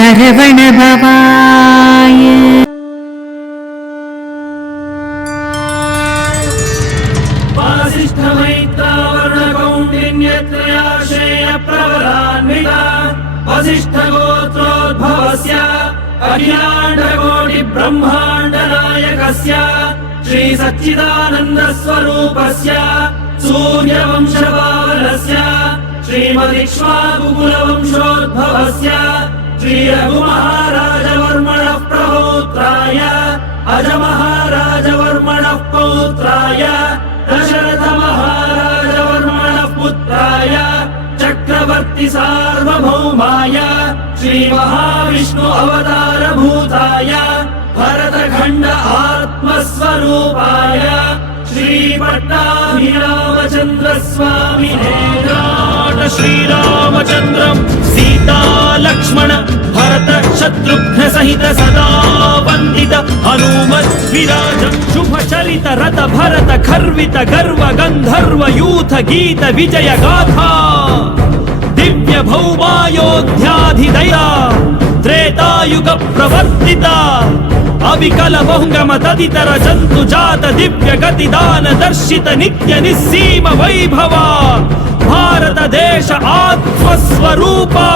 सरवणभवाय वसिष्ठगोत्रोद्भवस्य अखिलाण्डकोटि ब्रह्माण्ड नायकस्य श्री सच्चिदानन्द स्वरूपस्य सूर्यवंशपावनस्य श्रीमदिक्ष्वाकुकुलवंशोद्भवस्य श्री रघुमहाराजवर्मणः प्रपौत्राय अजमहाराजवर्मणः पौत्राय दशरथमहाराजवर्मणः पुत्राय चक्रवर्ती सार्वभौमाय श्री महाविष्णु अवतार भूताय भरतखंड आत्मस्वरूपाय श्री पट्टाभिरामचंद्र स्वामिने श्रीरामचंद्रं सीता लक्ष्मण भरत शत्रुघ्न सहित सदा वंदित हनुमत् विराजं शुभ चलित रथ भरत खर्वित गर्व गंधर्व यूथ गीत विजय गाथा दिव्य भौमायोध्याधिदया त्रेतायुग प्रवर्तिता अविकल बहुगम तदितर जंतु जात दिव्य गति दान दर्शित नित्य निस्सीम वैभव भारत देश आत्मस्वरूपा।